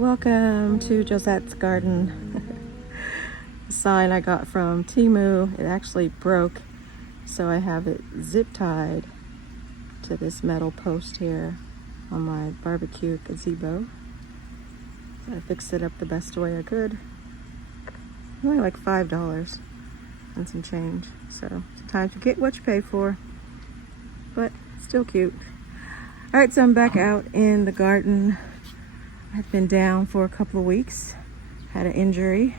Welcome to Josette's garden. The sign I got from Temu, it actually broke, so I have it zip tied to this metal post here on my barbecue gazebo. So I fixed it up the best way I could. Only like $5 and some change, so sometimes you get what you pay for, but still cute. All right, so I'm back out in the garden. I've been down for a couple of weeks, had an injury,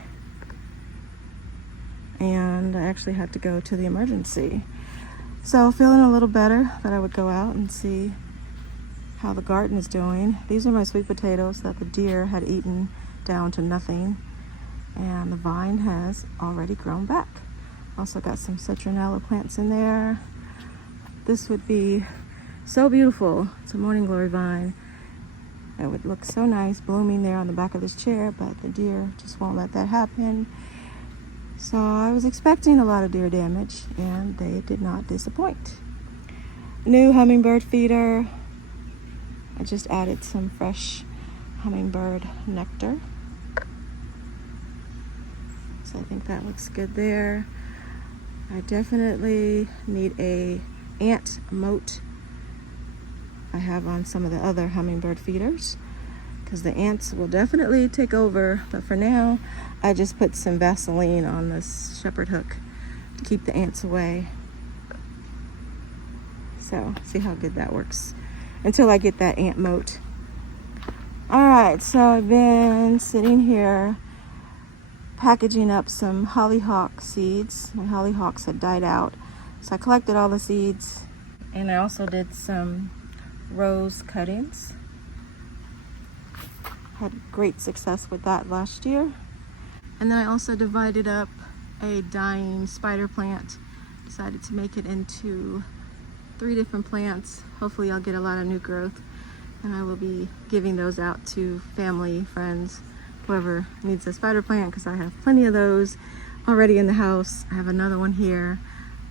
and I actually had to go to the emergency. So feeling a little better, that I would go out and see how the garden is doing. These are my sweet potatoes that the deer had eaten down to nothing, and the vine has already grown back. Also got some citronella plants in there. This would be so beautiful. It's a morning glory vine. It would look so nice blooming there on the back of this chair, but the deer just won't let that happen. So I was expecting a lot of deer damage, and they did not disappoint. New hummingbird feeder. I just added some fresh hummingbird nectar. So I think that looks good there. I definitely need a ant moat I have on some of the other hummingbird feeders, because the ants will definitely take over. But for now, I just put some Vaseline on this shepherd hook to keep the ants away. So see how good that works until I get that ant moat. All right, so I've been sitting here packaging up some hollyhock seeds. My hollyhocks had died out, so I collected all the seeds, and I also did some rose cuttings. Had great success with that last year. And then I also divided up a dying spider plant. Decided to make it into 3 different plants. Hopefully I'll get a lot of new growth, and I will be giving those out to family, friends, whoever needs a spider plant, because I have plenty of those already in the house. I have another one here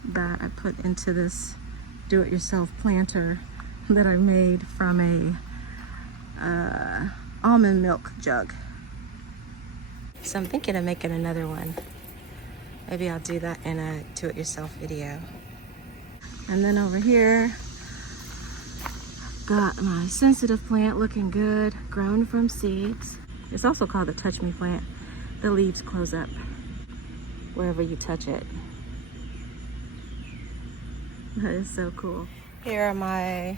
that I put into this do-it-yourself planter that I made from a almond milk jug. So I'm thinking of making another one. Maybe I'll do that in a do-it-yourself video. And then over here, got my sensitive plant looking good, grown from seeds. It's also called the touch me plant. The leaves close up wherever you touch it. That is so cool. Here are my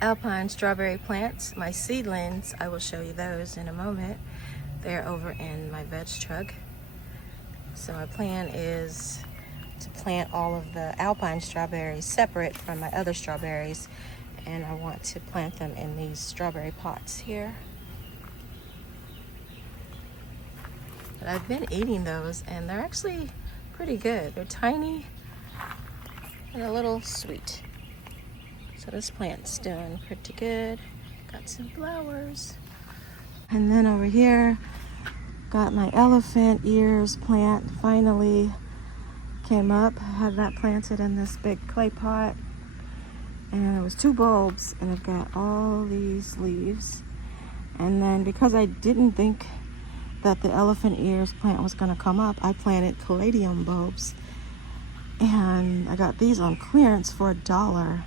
alpine strawberry plants, my seedlings. I will show you those in a moment. They're over in my Vegtrug. So my plan is to plant all of the alpine strawberries separate from my other strawberries, and I want to plant them in these strawberry pots here. But I've been eating those, and they're actually pretty good. They're tiny and a little sweet. So this plant's doing pretty good. Got some flowers. And then over here, got my elephant ears plant. Finally came up. I had that planted in this big clay pot. And it was 2 bulbs, and it got all these leaves. And then because I didn't think that the elephant ears plant was gonna come up, I planted caladium bulbs. And I got these on clearance for $1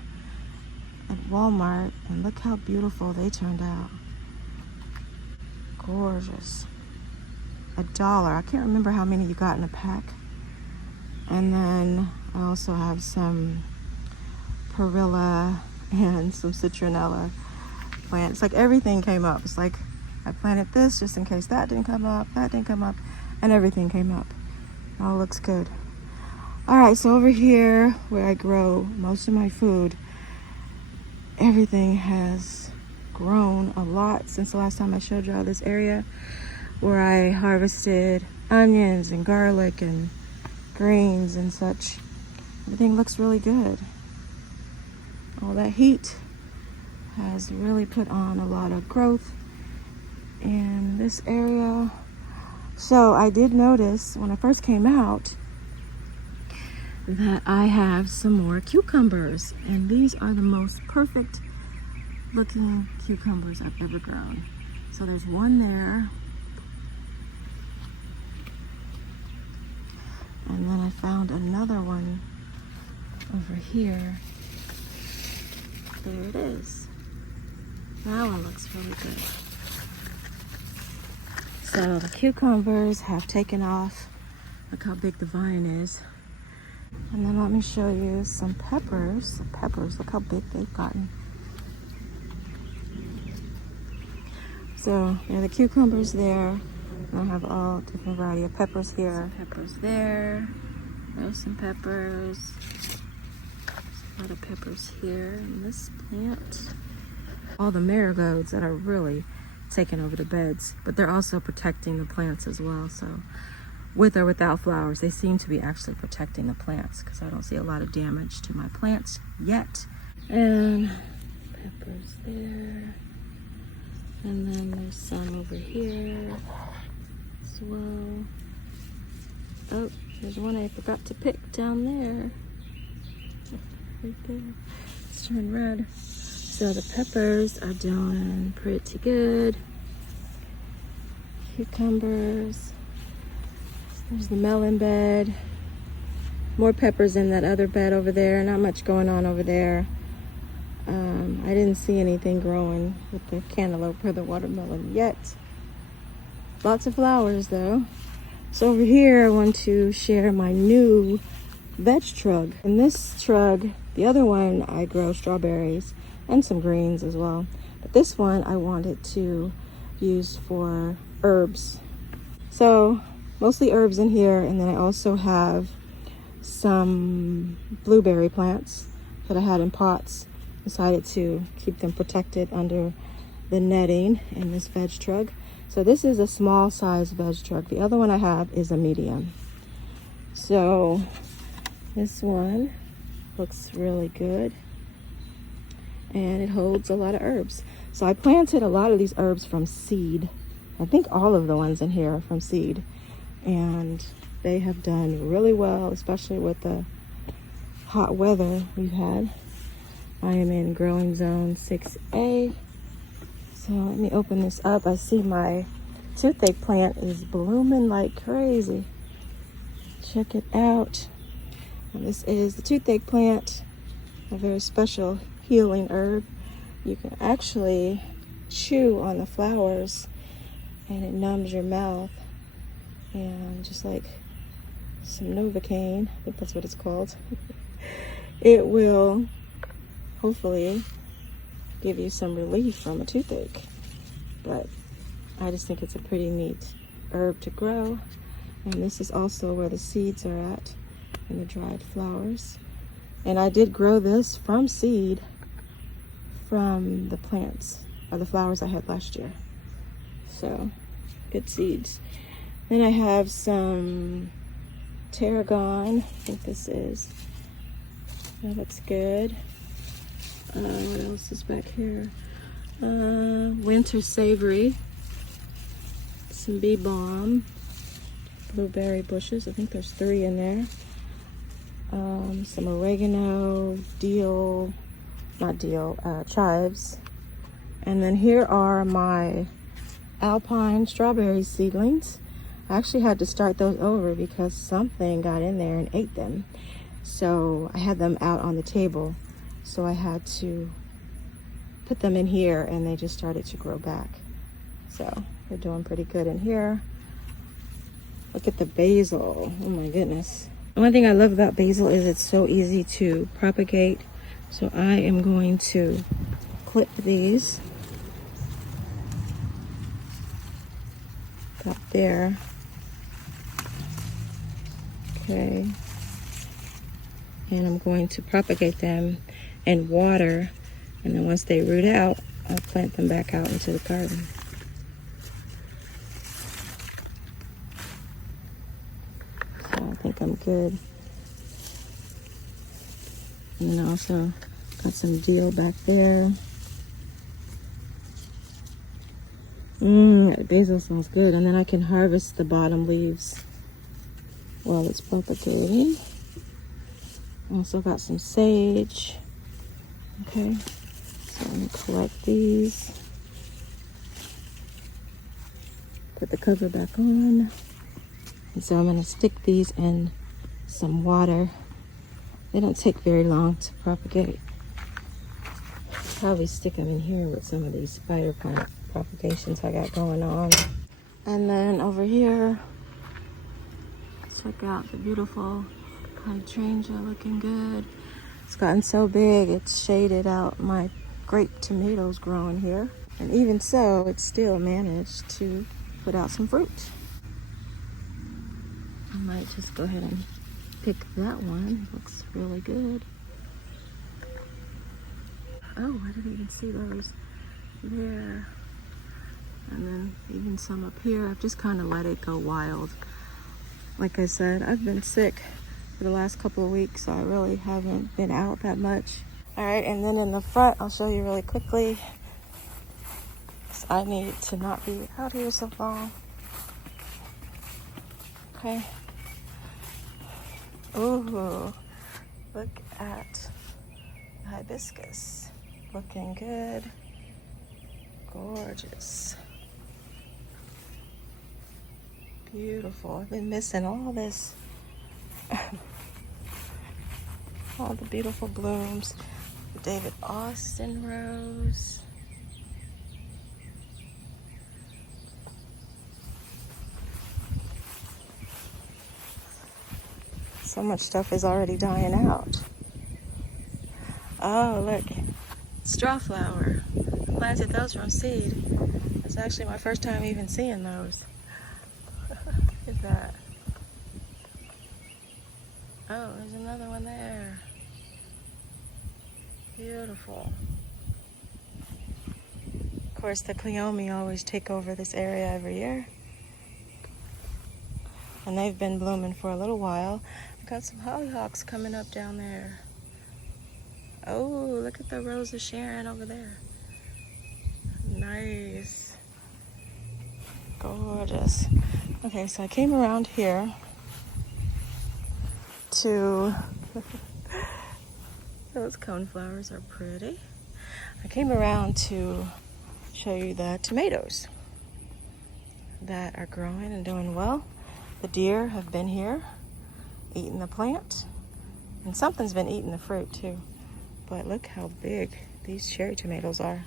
at Walmart, and look how beautiful they turned out. Gorgeous. $1. I can't remember how many you got in a pack. And then I also have some perilla and some citronella plants. Like everything came up. It's like I planted this just in case that didn't come up, that didn't come up, and everything came up. It all looks good. All right, so over here where I grow most of my food, everything has grown a lot since the last time I showed y'all this area where I harvested onions and garlic and greens and such. Everything looks really good. All that heat has really put on a lot of growth in this area. So I did notice when I first came out that I have some more cucumbers, and these are the most perfect looking cucumbers I've ever grown. So there's one there. And then I found another one over here. There it is. That one looks really good. So the cucumbers have taken off. Look how big the vine is. And then let me show you some peppers. The peppers, look how big they've gotten. So there are the cucumbers there. And I have all different variety of peppers here. Some peppers there. There's some peppers. There's a lot of peppers here in this plant. All the marigolds that are really taking over the beds, but they're also protecting the plants as well. So with or without flowers, they seem to be actually protecting the plants, because I don't see a lot of damage to my plants yet. And peppers there. And then there's some over here as well. Oh, there's one I forgot to pick down there. Right there. It's turned red. So the peppers are doing pretty good. Cucumbers. There's the melon bed. More peppers in that other bed over there. Not much going on over there. I didn't see anything growing with the cantaloupe or the watermelon yet. Lots of flowers though. So over here I want to share my new Vegtrug. In this trug, the other one I grow strawberries and some greens as well. But this one I wanted to use for herbs. So mostly herbs in here, and then I also have some blueberry plants that I had in pots. Decided to keep them protected under the netting in this Vegtrug. So this is a small size Vegtrug. The other one I have is a medium. So this one looks really good, and it holds a lot of herbs. So I planted a lot of these herbs from seed. I think all of the ones in here are from seed, and they have done really well, especially with the hot weather we've had. I am in growing zone 6A. So let me open this up. I see my toothache plant is blooming like crazy. Check it out. And this is the toothache plant, a very special healing herb. You can actually chew on the flowers and it numbs your mouth. And just like some Novocaine, I think that's what it's called, it will hopefully give you some relief from a toothache. But I just think it's a pretty neat herb to grow. And this is also where the seeds are at, in the dried flowers. And I did grow this from seed from the plants or the flowers I had last year. So good seeds. Then I have some tarragon. I think this is. That looks good. What else is back here? Winter savory. Some bee balm. Blueberry bushes. I think there's 3 in there. Some oregano, dill, not dill, chives. And then here are my alpine strawberry seedlings. I actually had to start those over because something got in there and ate them. So I had them out on the table. So I had to put them in here, and they just started to grow back. So they're doing pretty good in here. Look at the basil. Oh my goodness. The one thing I love about basil is it's so easy to propagate. So I am going to clip these up there. Okay. And I'm going to propagate them in water, and then once they root out, I'll plant them back out into the garden. So I think I'm good. And then also got some dill back there. That basil smells good. And then I can harvest the bottom leaves while it's propagating. Also got some sage. Okay, so I'm gonna collect these. put the cover back on. And so I'm gonna stick these in some water. They don't take very long to propagate. Probably stick them in here with some of these spider plant propagations I got going on. And then over here, check out the beautiful hydrangea, looking good. It's gotten so big, it's shaded out my grape tomatoes growing here. And even so, it still managed to put out some fruit. I might just go ahead and pick that one. Looks really good. Oh, I didn't even see those there. And then even some up here. I've just kind of let it go wild. Like I said, I've been sick for the last couple of weeks, so I really haven't been out that much. All right, and then in the front, I'll show you really quickly. I need to not be out here so long. Okay. Ooh, look at the hibiscus. Looking good. Gorgeous. Beautiful. I've been missing all this. All the beautiful blooms. The David Austin rose. So much stuff is already dying out. Oh, look. Straw flower. Planted those from seed. It's actually my first time even seeing those. Look at that. Oh, there's another one there. Beautiful. Of course, the cleome always take over this area every year. And they've been blooming for a little while. I've got some hollyhocks coming up down there. Oh, look at the Rose of Sharon over there. Nice. Gorgeous. Okay, so I came around here to... Those coneflowers are pretty. I came around to show you the tomatoes that are growing and doing well. The deer have been here, eating the plant, and something's been eating the fruit too. But look how big these cherry tomatoes are.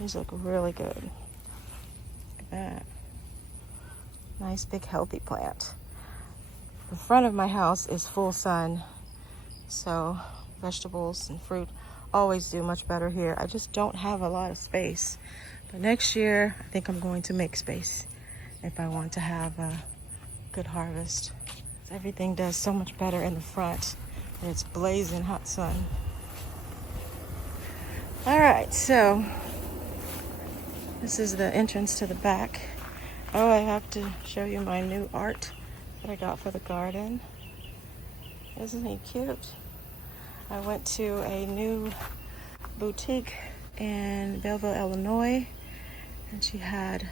These look really good. Look at that. Nice, big, healthy plant. The front of my house is full sun, so vegetables and fruit always do much better here. I just don't have a lot of space. But next year, I think I'm going to make space if I want to have a good harvest. Everything does so much better in the front, and it's blazing hot sun. All right, so this is the entrance to the back. Oh, I have to show you my new art that I got for the garden. Isn't he cute? I went to a new boutique in Belleville, Illinois, and she had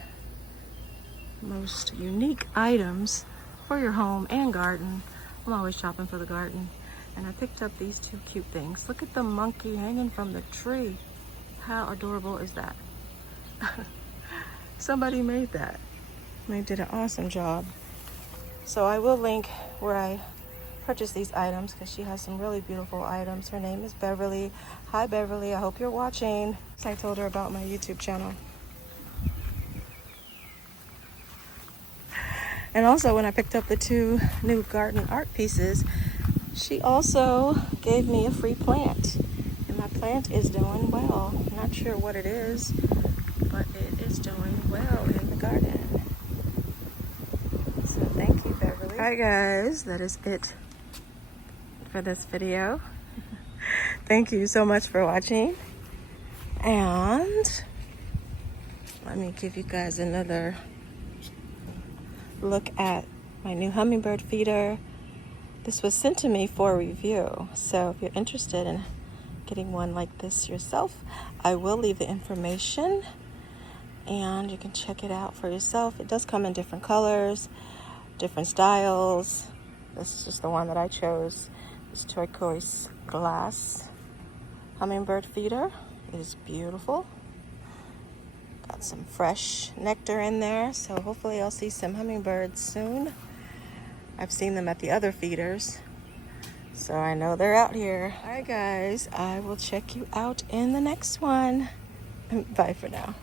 most unique items for your home and garden. I'm always shopping for the garden. And I picked up these two cute things. Look at the monkey hanging from the tree. How adorable is that? Somebody made that. They did an awesome job. So I will link where I purchased these items because she has some really beautiful items. Her name is Beverly. Hi Beverly, I hope you're watching. So I told her about my YouTube channel. And also when I picked up the two new garden art pieces, she also gave me a free plant. And my plant is doing well. I'm not sure what it is, but it is doing well in the garden. So thank you, Beverly. Alright guys, that is it for this video. Thank you so much for watching. And let me give you guys another look at my new hummingbird feeder. This was sent to me for review, so if you're interested in getting one like this yourself, I will leave the information and you can check it out for yourself. It does come in different colors, different styles. This is just the one that I chose. This turquoise glass hummingbird feeder. It is beautiful. Got got some fresh nectar in there, so hopefully I'll see some hummingbirds soon. I've seen them at the other feeders, so I know they're out here. All right, guys, I will check you out in the next one. Bye for now.